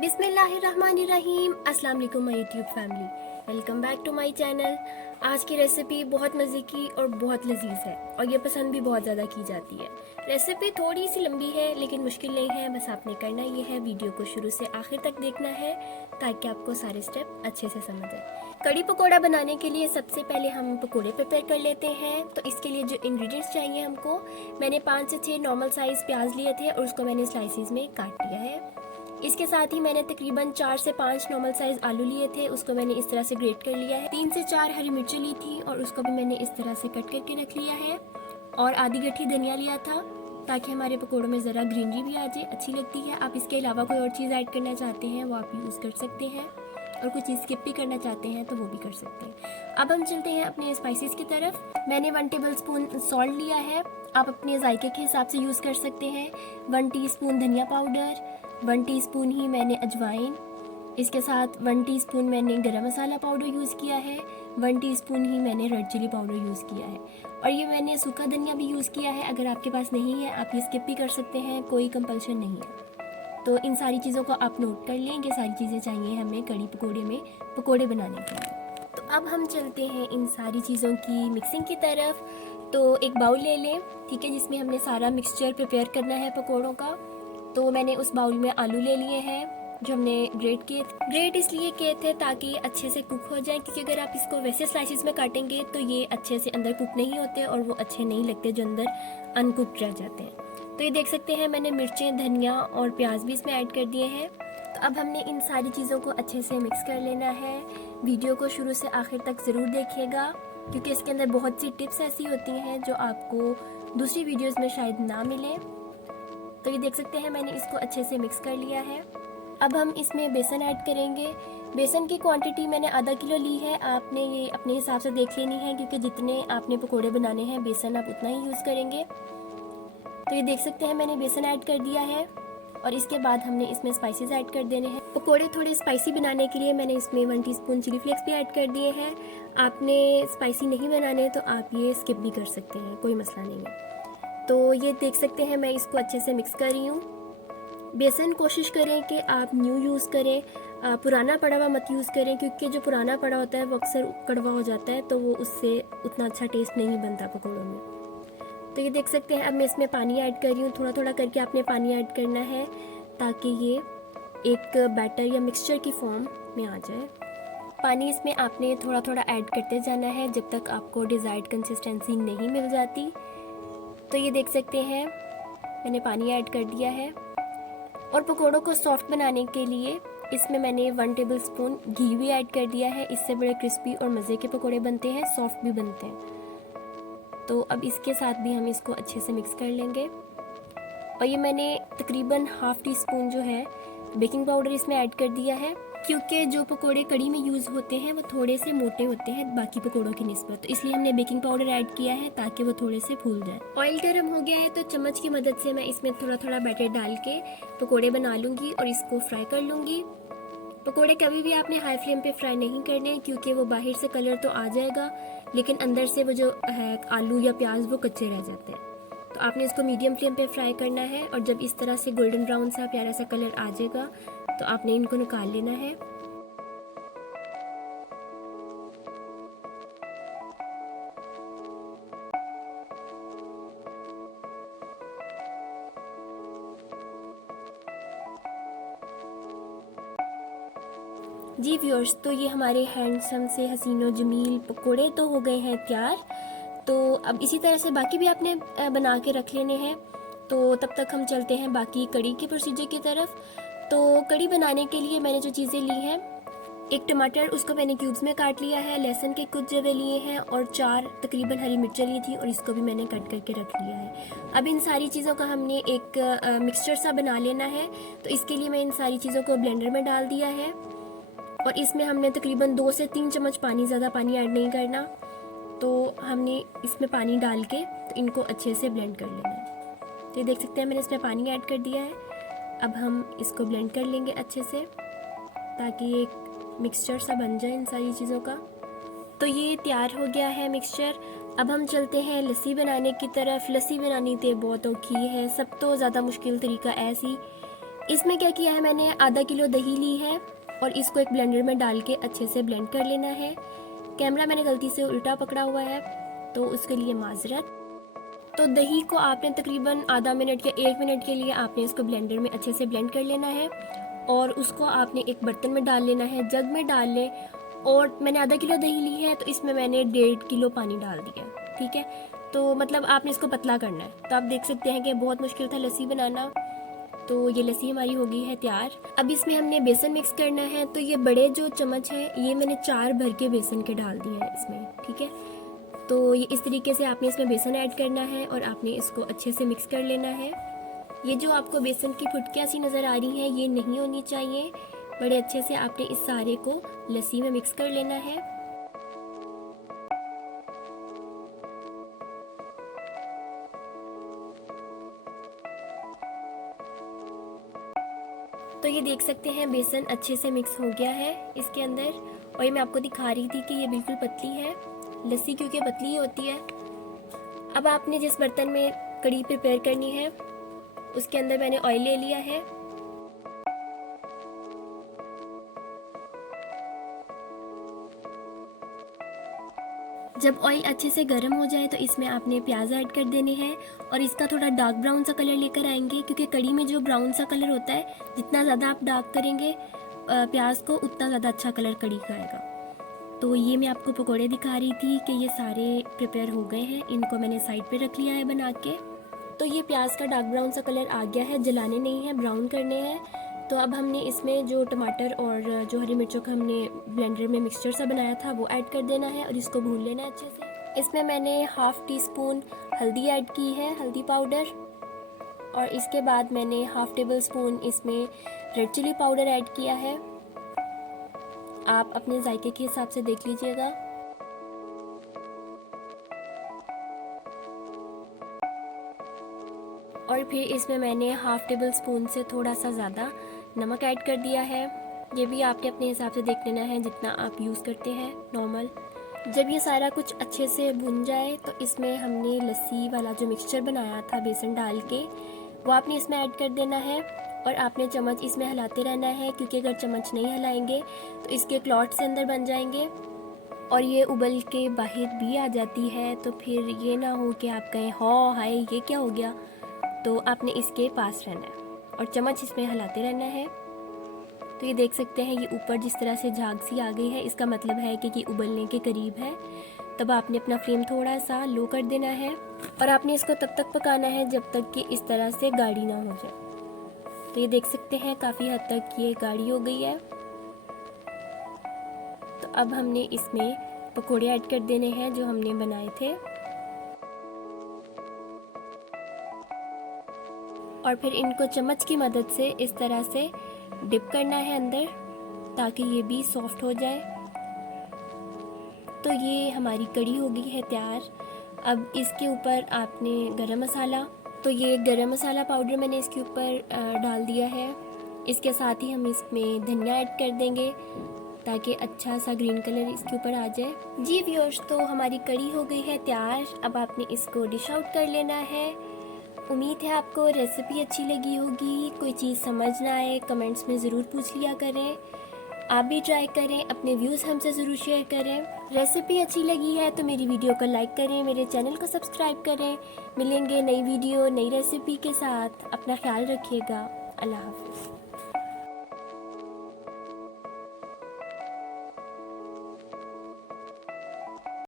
बिस्मिल्लाहिर्रहमानिर्रहीम। अस्सलाम वालेकुम my YouTube family, welcome back to my channel. आज की रेसिपी बहुत मज़े की और बहुत लजीज है और ये पसंद भी बहुत ज़्यादा की जाती है। रेसिपी थोड़ी सी लंबी है लेकिन मुश्किल नहीं है। बस आपने करना ये है, वीडियो को शुरू से आखिर तक देखना है ताकि आपको सारे स्टेप अच्छे से समझ आए। कड़ी पकोड़ा बनाने के लिए सबसे पहले हम पकोड़े प्रिपेयर कर लेते हैं। तो इसके लिए जो इंग्रेडिएंट्स चाहिए हमको, मैंने 5 से 6 नॉर्मल साइज़ प्याज लिए थे और उसको मैंने स्लाइसिस में काट लिया है। इसके साथ ही मैंने तकरीबन 4 से 5 नॉर्मल साइज आलू लिए थे, उसको मैंने इस तरह से ग्रेट कर लिया है। 3 से 4 हरी मिर्ची ली थी और उसको भी मैंने इस तरह से कट करके रख लिया है। और आधी गठी धनिया लिया था ताकि हमारे पकोड़ों में ज़रा ग्रीनरी भी आ जाए, अच्छी लगती है। आप इसके अलावा कोई और चीज़ ऐड करना चाहते हैं वो आप यूज़ कर सकते हैं, और कुछ चीज़ स्किप भी करना चाहते हैं तो वो भी कर सकते हैं। अब हम चलते हैं अपने स्पाइसेस की तरफ। मैंने 1 टेबल स्पून सॉल्ट लिया है, आप अपने जायके के हिसाब से यूज़ कर सकते हैं। 1 टीस्पून धनिया पाउडर, 1 टीस्पून ही मैंने अजवाइन, इसके साथ 1 टीस्पून मैंने गरम मसाला पाउडर यूज़ किया है, 1 टीस्पून ही मैंने रेड चिली पाउडर यूज़ किया है, और ये मैंने सूखा धनिया भी यूज़ किया है। अगर आपके पास नहीं है आप ये स्किप भी कर सकते हैं, कोई कंपल्शन नहीं है। तो इन सारी चीज़ों को आप नोट कर लें, ये सारी चीज़ें चाहिए हमें कड़ी पकोड़े में पकोड़े बनाने के लिए। तो अब हम चलते हैं इन सारी चीज़ों की मिक्सिंग की तरफ। तो एक बाउल ले लें, ठीक है, जिसमें हमने सारा मिक्सचर प्रिपेयर करना है पकोड़ों का। तो मैंने उस बाउल में आलू ले लिए हैं जो हमने ग्रेट किए थे। ग्रेट इसलिए किए थे ताकि ये अच्छे से कुक हो जाए, क्योंकि अगर आप इसको वैसे स्लाइसिस में काटेंगे तो ये अच्छे से अंदर कुक नहीं होते और वो अच्छे नहीं लगते जो अंदर अनकुक्ड रह जाते हैं। तो ये देख सकते हैं मैंने मिर्चें, धनिया और प्याज भी इसमें ऐड कर दिए हैं। तो अब हमने इन सारी चीज़ों को अच्छे से मिक्स कर लेना है। वीडियो को शुरू से आखिर तक ज़रूर देखिएगा, क्योंकि इसके अंदर बहुत सी टिप्स ऐसी होती हैं जो आपको दूसरी वीडियोस में शायद ना मिले। तो ये देख सकते हैं मैंने इसको अच्छे से मिक्स कर लिया है। अब हम इसमें बेसन ऐड करेंगे। बेसन की क्वांटिटी मैंने आधा किलो ली है, आपने ये अपने हिसाब से देख लेनी है, क्योंकि जितने आपने पकोड़े बनाने हैं बेसन आप उतना ही यूज़ करेंगे। तो ये देख सकते हैं मैंने बेसन ऐड कर दिया है, और इसके बाद हमने इसमें स्पाइसेस ऐड कर देने हैं। पकोड़े थोड़े स्पाइसी बनाने के लिए मैंने इसमें 1 टीस्पून चिली फ्लेक्स भी ऐड कर दिए हैं। आपने स्पाइसी नहीं बनाने तो आप ये स्किप भी कर सकते हैं, कोई मसला नहीं है। तो ये देख सकते हैं मैं इसको अच्छे से मिक्स कर रही हूँ। बेसन कोशिश करें कि आप न्यू यूज़ करें, पुराना पड़ा हुआ मत यूज़ करें, क्योंकि जो पुराना पड़ा होता है वो अक्सर कड़वा हो जाता है, तो वो उससे उतना अच्छा टेस्ट नहीं बनता पकौड़ों में। तो ये देख सकते हैं अब मैं इसमें पानी ऐड कर रही हूँ। थोड़ा थोड़ा करके आपने पानी ऐड करना है ताकि ये एक बैटर या मिक्सचर की फॉर्म में आ जाए। पानी इसमें आपने थोड़ा थोड़ा ऐड करते जाना है जब तक आपको डिज़ायर्ड कंसिस्टेंसी नहीं मिल जाती। तो ये देख सकते हैं मैंने पानी ऐड कर दिया है, और पकोड़ों को सॉफ्ट बनाने के लिए इसमें मैंने 1 टेबल स्पून घी भी ऐड कर दिया है। इससे बड़े क्रिस्पी और मज़े के पकोड़े बनते हैं, सॉफ्ट भी बनते हैं। तो अब इसके साथ भी हम इसको अच्छे से मिक्स कर लेंगे। और ये मैंने तकरीबन ½ टीस्पून जो है बेकिंग पाउडर इसमें ऐड कर दिया है, क्योंकि जो पकोड़े कड़ी में यूज़ होते हैं वो थोड़े से मोटे होते हैं बाकी पकोड़ों की निस्बत, तो इसलिए हमने बेकिंग पाउडर ऐड किया है ताकि वो थोड़े से फूल जाए। ऑयल गर्म हो गया है तो चम्मच की मदद से मैं इसमें थोड़ा थोड़ा बैटर डाल के पकोड़े बना लूँगी और इसको फ्राई कर लूँगी। पकोड़े कभी भी आपने हाई फ्लेम पे फ्राई नहीं करने, क्योंकि वो बाहर से कलर तो आ जाएगा लेकिन अंदर से वो जो है आलू या प्याज वो कच्चे रह जाते हैं। तो आपने इसको मीडियम फ्लेम पे फ्राई करना है, और जब इस तरह से गोल्डन ब्राउन सा प्यारा सा कलर आ जाएगा तो आपने इनको निकाल लेना है। जी व्यूअर्स, तो ये हमारे हैंडसम से हसीनो जमील पकोड़े तो हो गए हैं तैयार। तो अब इसी तरह से बाकी भी आपने बना के रख लेने हैं। तो तब तक हम चलते हैं बाकी कड़ी के प्रोसीजर की तरफ। तो कड़ी बनाने के लिए मैंने जो चीज़ें ली हैं, एक टमाटर उसको मैंने क्यूब्स में काट लिया है, लहसुन के कुछ जवे लिए हैं, और 4 तकरीबन हरी मिर्चें ली थी और इसको भी मैंने कट करके रख लिया है। अब इन सारी चीज़ों का हमने एक मिक्सचर सा बना लेना है। तो इसके लिए मैं इन सारी चीज़ों को ब्लेंडर में डाल दिया है, और इसमें हमने तकरीबन 2 से 3 चम्मच पानी, ज़्यादा पानी ऐड नहीं करना। तो हमने इसमें पानी डाल के तो इनको अच्छे से ब्लेंड कर लेना है। तो ये देख सकते हैं मैंने इसमें पानी ऐड कर दिया है। अब हम इसको ब्लेंड कर लेंगे अच्छे से ताकि एक मिक्सचर सा बन जाए इन सारी चीज़ों का। तो ये तैयार हो गया है मिक्सचर। अब हम चलते हैं लस्सी बनाने की तरफ। लस्सी बनानी तो बहुत औखी है, सब तो ज़्यादा मुश्किल तरीका ऐसी इसमें क्या किया है, मैंने आधा किलो दही ली है और इसको एक ब्लेंडर में डाल के अच्छे से ब्लेंड कर लेना है। कैमरा मैंने गलती से उल्टा पकड़ा हुआ है तो उसके लिए माजरत। तो दही को आपने तकरीबन आधा मिनट या 1 मिनट के लिए आपने इसको ब्लेंडर में अच्छे से ब्लेंड कर लेना है और उसको आपने एक बर्तन में डाल लेना है, जग में डाल लें। और मैंने आधा किलो दही ली है तो इसमें मैंने 1.5 किलो पानी डाल दिया, ठीक है। तो मतलब आपने इसको पतला करना है। तो आप देख सकते हैं कि बहुत मुश्किल था लस्सी बनाना। तो ये लस्सी हमारी हो गई है तैयार। अब इसमें हमने बेसन मिक्स करना है। तो ये बड़े जो चम्मच हैं ये मैंने 4 भर के बेसन के डाल दिए हैं इसमें, ठीक है। तो ये इस तरीके से आपने इसमें बेसन ऐड करना है और आपने इसको अच्छे से मिक्स कर लेना है। ये जो आपको बेसन की फुटकियाँ सी नज़र आ रही हैं ये नहीं होनी चाहिए। बड़े अच्छे से आपने इस सारे को लस्सी में मिक्स कर लेना है। तो ये देख सकते हैं बेसन अच्छे से मिक्स हो गया है इसके अंदर। और ये मैं आपको दिखा रही थी कि ये बिल्कुल पतली है लस्सी, क्योंकि पतली होती है। अब आपने जिस बर्तन में कढ़ी प्रिपेयर करनी है उसके अंदर मैंने ऑयल ले लिया है। जब ऑयल अच्छे से गर्म हो जाए तो इसमें आपने प्याज ऐड कर देने हैं और इसका थोड़ा डार्क ब्राउन सा कलर लेकर आएंगे, क्योंकि कढ़ी में जो ब्राउन सा कलर होता है जितना ज़्यादा आप डार्क करेंगे प्याज को उतना ज़्यादा अच्छा कलर कढ़ी का आएगा। तो ये मैं आपको पकोड़े दिखा रही थी कि ये सारे प्रिपेयर हो गए हैं, इनको मैंने साइड पे रख लिया है बना के। तो ये प्याज का डार्क ब्राउन सा कलर आ गया है, जलाने नहीं है, ब्राउन करने हैं। तो अब हमने इसमें जो टमाटर और जो हरी मिर्चों का हमने ब्लेंडर में मिक्सचर सा बनाया था वो ऐड कर देना है और इसको भून लेना है अच्छे से। इसमें मैंने 1/2 टीस्पून हल्दी ऐड की है, हल्दी पाउडर। और इसके बाद मैंने 1/2 टेबल स्पून इसमें रेड चिली पाउडर ऐड किया है। आप अपने जायके के हिसाब से देख लीजिएगा। और फिर इसमें मैंने 1/2 टेबल स्पून से थोड़ा सा ज़्यादा नमक ऐड कर दिया है। ये भी आपने अपने हिसाब से देख लेना है जितना आप यूज़ करते हैं नॉर्मल। जब ये सारा कुछ अच्छे से भुन जाए तो इसमें हमने लस्सी वाला जो मिक्सचर बनाया था बेसन डाल के वो आपने इसमें ऐड कर देना है और आपने चम्मच इसमें हिलाते रहना है, क्योंकि अगर चम्मच नहीं हिलाएंगे तो इसके क्लॉट से अंदर बन जाएंगे और ये उबल के बाहर भी आ जाती है। तो फिर ये ना हो कि आप कहें हाँ हाय ये क्या हो गया। तो आपने इसके पास रहना है और चम्मच इसमें हिलाते रहना है। तो ये देख सकते हैं ये ऊपर जिस तरह से झाग सी आ गई है, इसका मतलब है कि ये उबलने के करीब है। तब आपने अपना फ्लेम थोड़ा सा लो कर देना है और आपने इसको तब तक पकाना है जब तक कि इस तरह से गाढ़ी ना हो जाए। तो ये देख सकते हैं काफ़ी हद तक ये गाढ़ी हो गई है। तो अब हमने इसमें पकोड़े ऐड कर देने हैं जो हमने बनाए थे और फिर इनको चम्मच की मदद से इस तरह से डिप करना है अंदर ताकि ये भी सॉफ्ट हो जाए। तो ये हमारी कढ़ी हो गई है तैयार। अब इसके ऊपर आपने गरम मसाला, तो ये गरम मसाला पाउडर मैंने इसके ऊपर डाल दिया है। इसके साथ ही हम इसमें धनिया ऐड कर देंगे ताकि अच्छा सा ग्रीन कलर इसके ऊपर आ जाए। जी व्यूअर्स, तो हमारी कढ़ी हो गई है तैयार। अब आपने इसको डिश आउट कर लेना है। उम्मीद है आपको रेसिपी अच्छी लगी होगी। कोई चीज़ समझ ना आए कमेंट्स में ज़रूर पूछ लिया करें। आप भी ट्राई करें, अपने व्यूज़ हमसे ज़रूर शेयर करें। रेसिपी अच्छी लगी है तो मेरी वीडियो को लाइक करें, मेरे चैनल को सब्सक्राइब करें। मिलेंगे नई वीडियो नई रेसिपी के साथ। अपना ख्याल रखिएगा। अल्लाह हाफ़िज़।